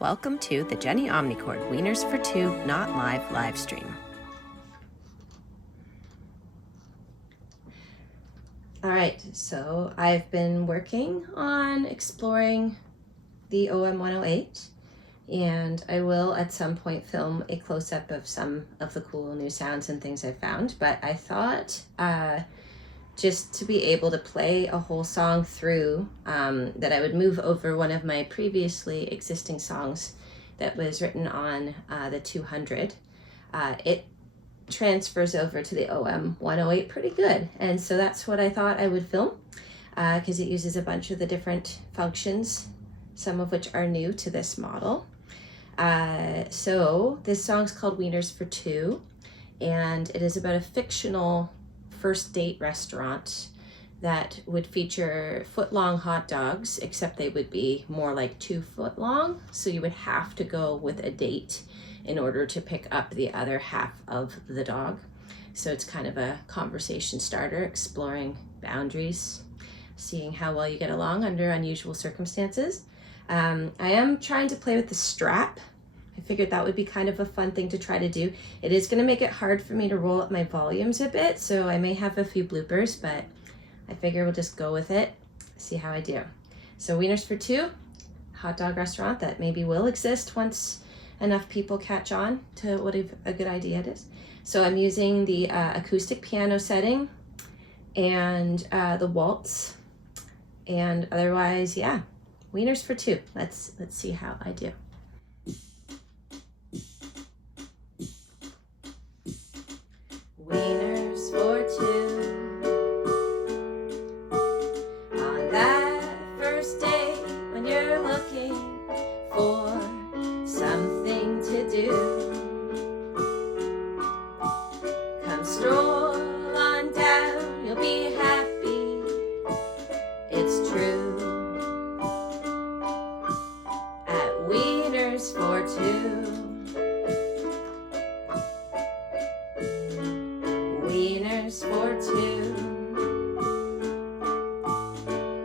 Welcome to the Jenny Omnichord Wieners for Two Not Live live stream. All right, so I've been working on exploring the OM108, and I will at some point film a close-up of some of the cool new sounds and things I found, but I thought just to be able to play a whole song through, that I would move over one of my previously existing songs that was written on the 200. It transfers over to the OM108 pretty good, and so that's what I thought I would film, because it uses a bunch of the different functions, some of which are new to this model. So this song's called Wieners for Two, and it is about a fictional first date restaurant that would feature foot-long hot dogs, except they would be more like 2 foot long. So you would have to go with a date in order to pick up the other half of the dog. So it's kind of a conversation starter, exploring boundaries, seeing how well you get along under unusual circumstances. I am trying to play with the strap. I figured that would be kind of a fun thing to try to do. It is going to make it hard for me to roll up my volumes a bit, so I may have a few bloopers, but I figure we'll just go with it, see how I do. So Wieners for Two, hot dog restaurant that maybe will exist once enough people catch on to what a good idea it is. So I'm using the acoustic piano setting and the waltz, and otherwise, yeah, Wieners for Two. Let's see how I do. Wieners for two. On that first date when you're looking for something to do, come stroll on down, you'll be happy, it's true. At Wieners for Two. Wieners for two.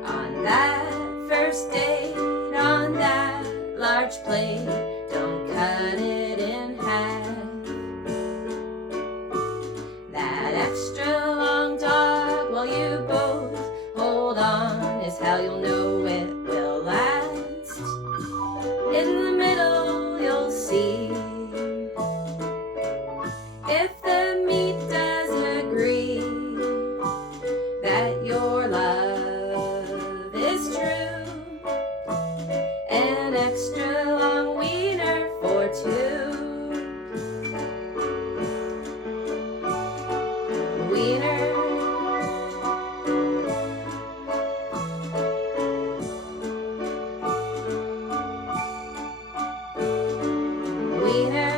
On that first date, on that large plate, don't cut it in half. That extra long dog, while you both hold on, is how you'll know it will last. In the middle, you'll see if the meat does agree that your love is true. An extra long wiener for two. Wiener. Wiener.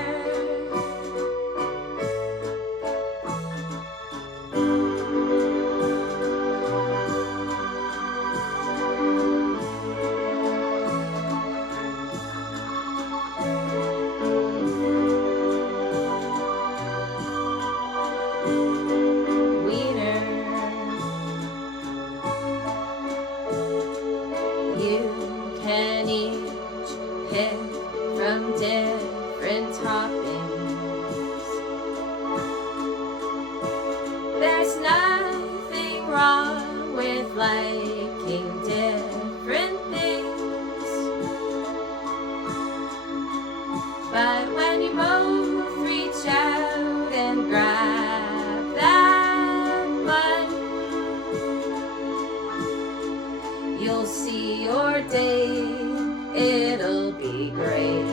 You can each pick from different toppings. There's nothing wrong with liking different things, but when you both reach out and grab that button, you'll see your day, it'll be great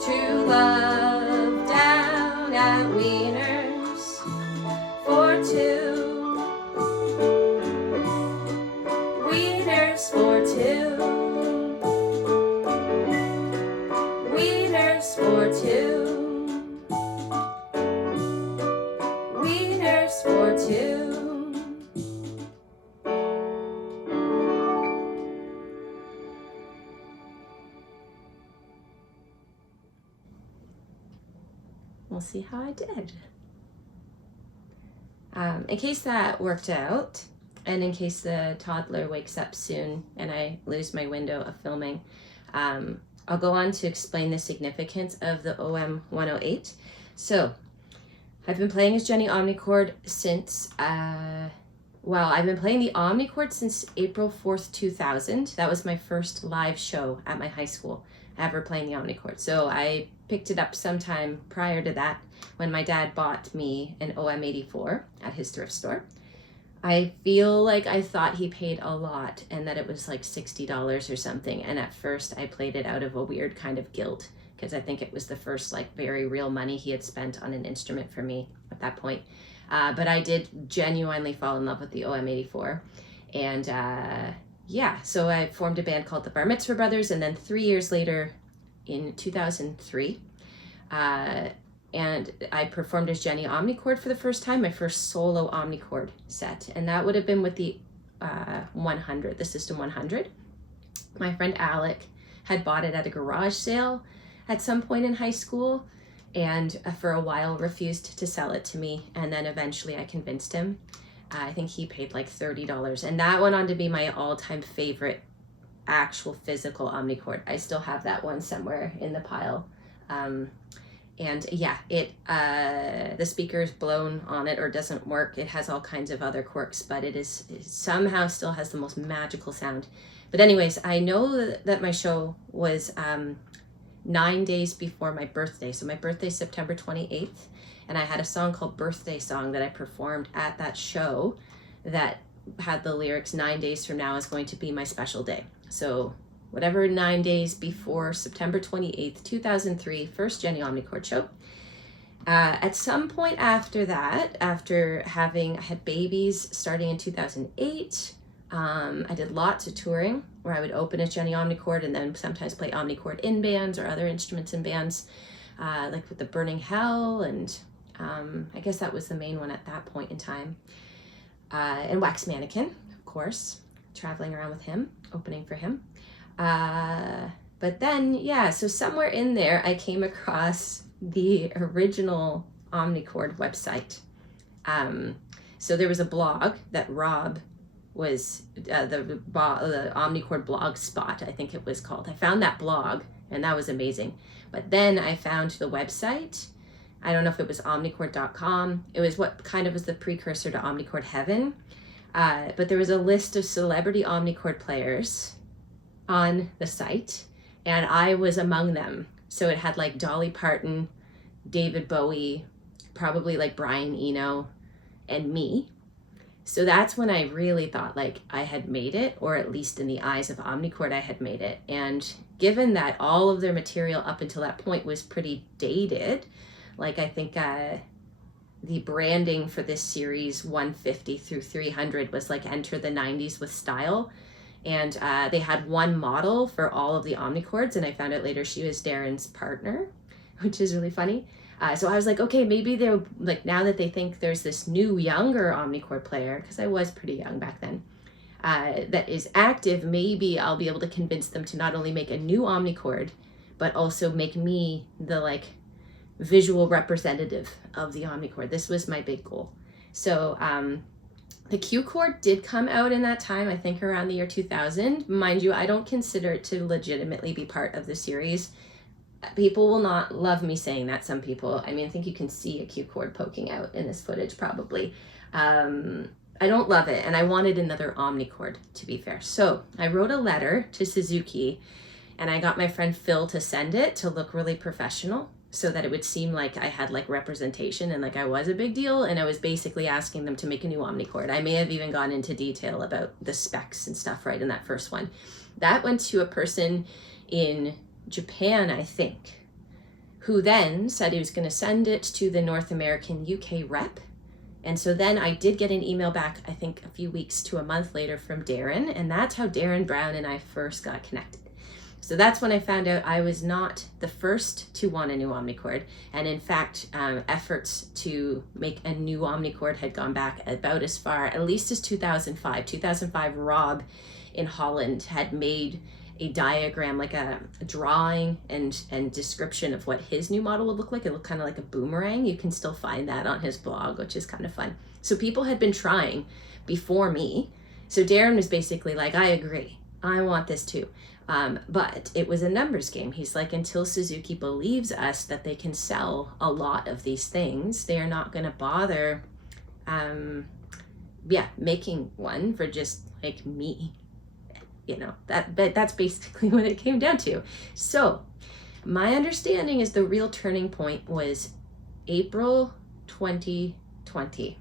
to love down at Wieners for Two. Wieners for Two. Wieners for Two. Wieners for Two. We'll see how I did. In case that worked out, and in case the toddler wakes up soon and I lose my window of filming, I'll go on to explain the significance of the OM108. So I've been playing as Jenny Omnichord since, I've been playing the Omnichord since April 4th, 2000. That was my first live show at my high school, ever playing the Omnichord. So I picked it up sometime prior to that when my dad bought me an OM84 at his thrift store. I feel like I thought he paid a lot and that it was like $60 or something. And at first I played it out of a weird kind of guilt because I think it was the first like very real money he had spent on an instrument for me at that point. But I did genuinely fall in love with the OM84. And so I formed a band called the Bar Mitzvah Brothers. And then 3 years later in 2003, and I performed as Jenny Omnichord for the first time, my first solo Omnichord set. And that would have been with the 100, the System 100. My friend Alec had bought it at a garage sale at some point in high school, and for a while refused to sell it to me. And then eventually I convinced him. I think he paid like $30. And that went on to be my all-time favorite actual physical Omnichord. I still have that one somewhere in the pile. And yeah, the speaker's blown on it or doesn't work. It has all kinds of other quirks, but it somehow still has the most magical sound. But anyways, I know that my show was 9 days before my birthday. So my birthday is September 28th. And I had a song called Birthday Song that I performed at that show that had the lyrics, 9 days from now is going to be my special day. So whatever 9 days before September 28th, 2003, first Jenny Omnichord show. At some point after that, after I had babies starting in 2008, I did lots of touring where I would open as Jenny Omnichord and then sometimes play Omnichord in bands or other instruments in bands, like with the Burning Hell, and I guess that was the main one at that point in time. And Wax Mannequin, of course, traveling around with him, opening for him. But then, so somewhere in there, I came across the original Omnichord website. So there was a blog that Rob was, the Omnichord blog spot, I think it was called. I found that blog and that was amazing. But then I found the website. I don't know if it was omnichord.com. It was what kind of was the precursor to Omnichord Heaven. But there was a list of celebrity Omnichord players on the site, and I was among them. So it had like Dolly Parton, David Bowie, probably like Brian Eno, and me. So that's when I really thought like I had made it, or at least in the eyes of Omnichord I had made it. And given that all of their material up until that point was pretty dated, like I think the branding for this series 150 through 300 was like enter the 90s with style. And they had one model for all of the Omnichords, and I found out later she was Darren's partner, which is really funny. So I was like, okay, maybe they're like, now that they think there's this new younger Omnichord player, because I was pretty young back then, that is active, maybe I'll be able to convince them to not only make a new Omnichord, but also make me the like visual representative of the Omnichord. This was my big goal. So the Q chord did come out in that time, I think around the year 2000. Mind you, I don't consider it to legitimately be part of the series. People will not love me saying that, some people. I mean, I think you can see a Q chord poking out in this footage probably. I don't love it, and I wanted another Omnichord, to be fair. So I wrote a letter to Suzuki, and I got my friend Phil to send it to look really professional, so that it would seem like I had like representation and like I was a big deal, and I was basically asking them to make a new Omnichord. I may have even gone into detail about the specs and stuff right in that first one. That went to a person in Japan, I think, who then said he was going to send it to the North American UK rep. And so then I did get an email back, I think a few weeks to a month later, from Darren, and that's how Darren Brown and I first got connected. So that's when I found out I was not the first to want a new Omnichord. And in fact, efforts to make a new Omnichord had gone back about as far, at least as 2005. 2005, Rob in Holland had made a diagram, like a drawing and description of what his new model would look like. It looked kind of like a boomerang. You can still find that on his blog, which is kind of fun. So people had been trying before me. So Darren was basically like, I agree. I want this too. But it was a numbers game. He's like, until Suzuki believes us that they can sell a lot of these things, they are not going to bother making one for just like me, but that's basically what it came down to. So my understanding is the real turning point was April 2020.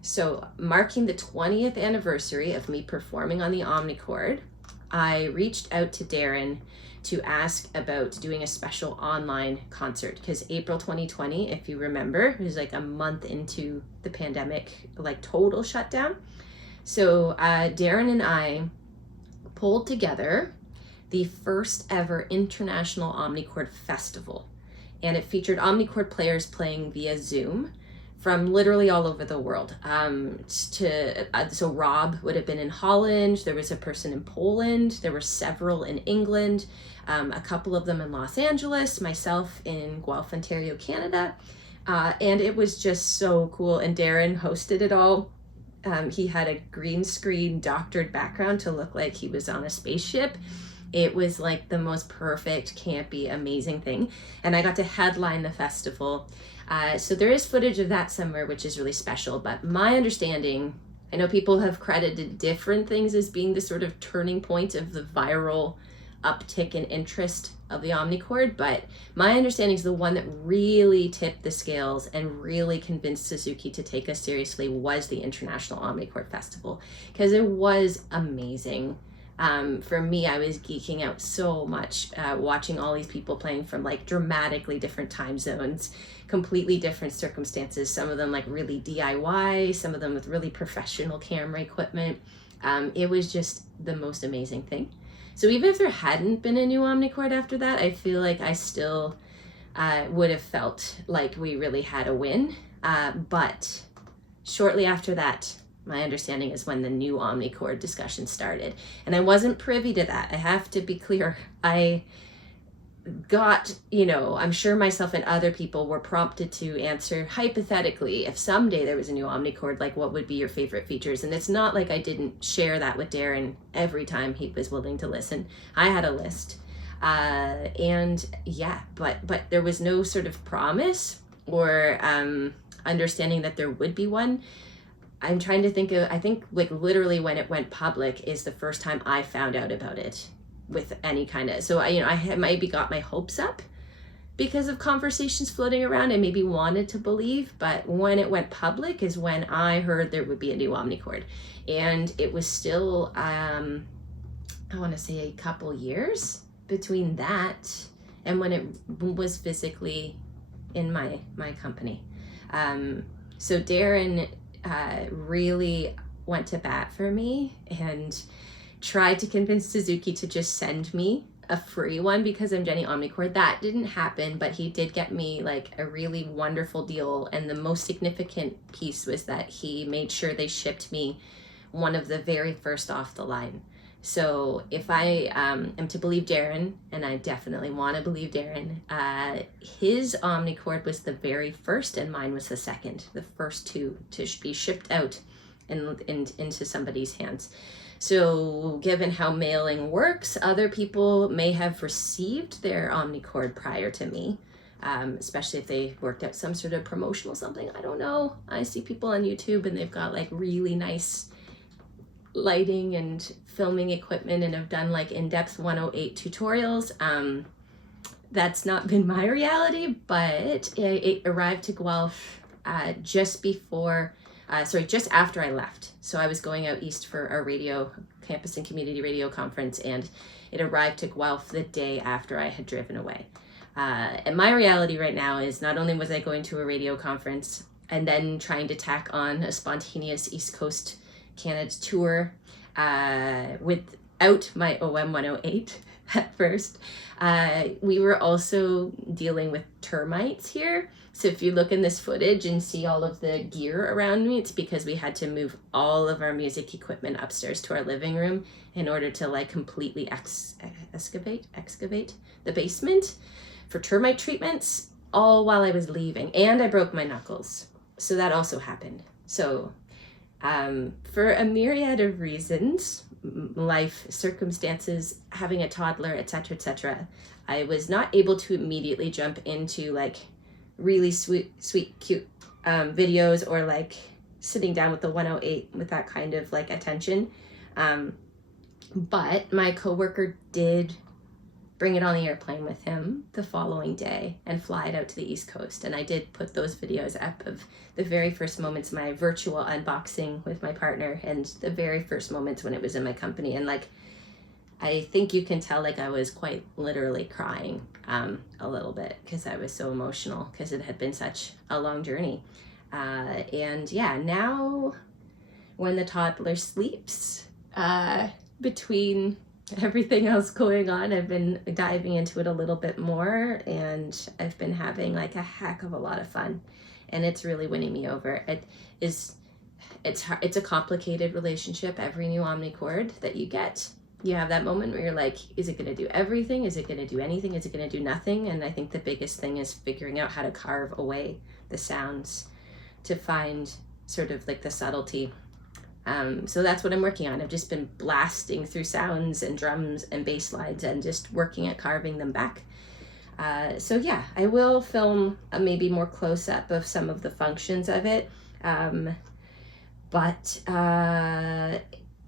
So marking the 20th anniversary of me performing on the Omnichord, I reached out to Darren to ask about doing a special online concert, because April 2020, if you remember, it was like a month into the pandemic, like total shutdown. So Darren and I pulled together the first ever International Omnichord Festival, and it featured Omnichord players playing via Zoom from literally all over the world. So Rob would have been in Holland, there was a person in Poland, there were several in England, a couple of them in Los Angeles, myself in Guelph, Ontario, Canada, and it was just so cool. And Darren hosted it all. He had a green screen doctored background to look like he was on a spaceship. It was like the most perfect, campy, amazing thing. And I got to headline the festival. So there is footage of that somewhere, which is really special. But my understanding, I know people have credited different things as being the sort of turning point of the viral uptick in interest of the Omnichord, but my understanding is the one that really tipped the scales and really convinced Suzuki to take us seriously was the International Omnichord Festival, because it was amazing. For me, I was geeking out so much watching all these people playing from like dramatically different time zones, completely different circumstances, some of them like really DIY, some of them with really professional camera equipment. It was just the most amazing thing. So even if there hadn't been a new Omnichord after that, I feel like I still would have felt like we really had a win. But shortly after that, my understanding is when the new Omnichord discussion started. And I wasn't privy to that. I have to be clear. I got, I'm sure myself and other people were prompted to answer hypothetically, if someday there was a new Omnichord, like what would be your favorite features? And it's not like I didn't share that with Darren every time he was willing to listen. I had a list. But there was no sort of promise or understanding that there would be one. I'm trying to think of, I think like literally when it went public is the first time I found out about it with any kind of, so I had maybe got my hopes up because of conversations floating around. I maybe wanted to believe, but when it went public is when I heard there would be a new Omnichord. And it was still, I want to say a couple years between that and when it was physically in my company. So Darren really went to bat for me and tried to convince Suzuki to just send me a free one because I'm Jenny Omnichord. That didn't happen, but he did get me like a really wonderful deal. And the most significant piece was that he made sure they shipped me one of the very first off the line. So if I am to believe Darren, and I definitely want to believe Darren, his Omnichord was the very first and mine was the second, the first two to be shipped out and into somebody's hands. So given how mailing works, other people may have received their Omnichord prior to me, especially if they worked out some sort of promotional something. I don't know. I see people on YouTube and they've got like really nice lighting and filming equipment and have done like in-depth 108 tutorials. That's not been my reality, but it arrived to Guelph just after I left. So I was going out east for a radio campus and community radio conference, and it arrived to Guelph the day after I had driven away. And my reality right now is not only was I going to a radio conference and then trying to tack on a spontaneous East Coast Canada tour without my OM108 at first, we were also dealing with termites here. So if you look in this footage and see all of the gear around me, it's because we had to move all of our music equipment upstairs to our living room in order to like completely excavate the basement for termite treatments, all while I was leaving. And I broke my knuckles. So that also happened. So for a myriad of reasons, life circumstances, having a toddler, etc., etc., I was not able to immediately jump into like really sweet, cute videos, or like sitting down with the 108 with that kind of like attention. But my coworker did bring it on the airplane with him the following day and fly it out to the East Coast. And I did put those videos up of the very first moments, my virtual unboxing with my partner, and the very first moments when it was in my company. And like, I think you can tell, like, I was quite literally crying a little bit because I was so emotional because it had been such a long journey. And yeah, now when the toddler sleeps, between everything else going on, I've been diving into it a little bit more, and I've been having like a heck of a lot of fun, and it's really winning me over. It's a complicated relationship. Every new Omnichord that you get, you have that moment where you're like, is it going to do everything? Is it going to do anything? Is it going to do nothing? And I think the biggest thing is figuring out how to carve away the sounds to find sort of like the subtlety. So that's what I'm working on. I've just been blasting through sounds and drums and bass lines and just working at carving them back. So yeah, I will film a maybe more close-up of some of the functions of it.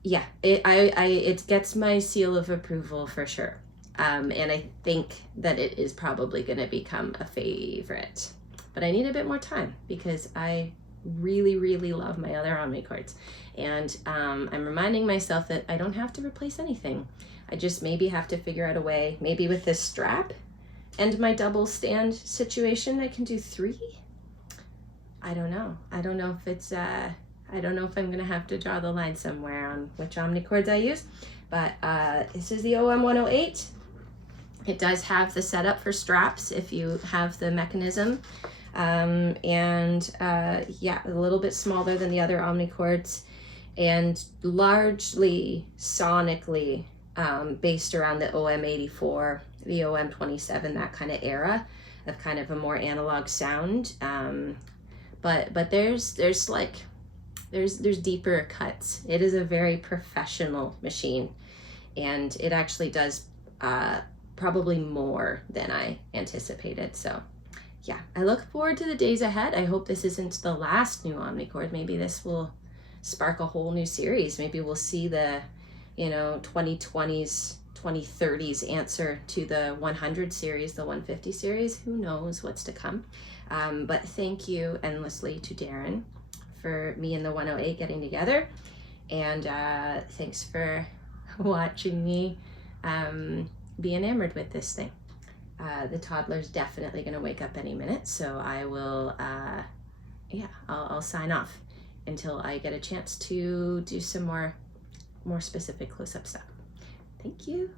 Yeah, it gets my seal of approval for sure. And I think that it is probably going to become a favorite. But I need a bit more time because I really, really love my other Omnichords. And I'm reminding myself that I don't have to replace anything. I just maybe have to figure out a way, maybe with this strap and my double stand situation, I can do 3. I don't know. I don't know if it's, I don't know if I'm gonna have to draw the line somewhere on which Omnichords I use, but this is the OM108. It does have the setup for straps if you have the mechanism. Yeah, a little bit smaller than the other Omnichords, and largely sonically based around the OM84, the OM27, that kind of era of kind of a more analog sound. But there's deeper cuts. It is a very professional machine, and it actually does probably more than I anticipated. So yeah, I look forward to the days ahead. I hope this isn't the last new Omnichord. Maybe this will spark a whole new series. Maybe we'll see the, 2020s, 2030s answer to the 100 series, the 150 series. Who knows what's to come? But thank you endlessly to Darren for me and the 108 getting together. And thanks for watching me be enamored with this thing. The toddler's definitely going to wake up any minute, so I will, I'll sign off until I get a chance to do some more specific close-up stuff. Thank you.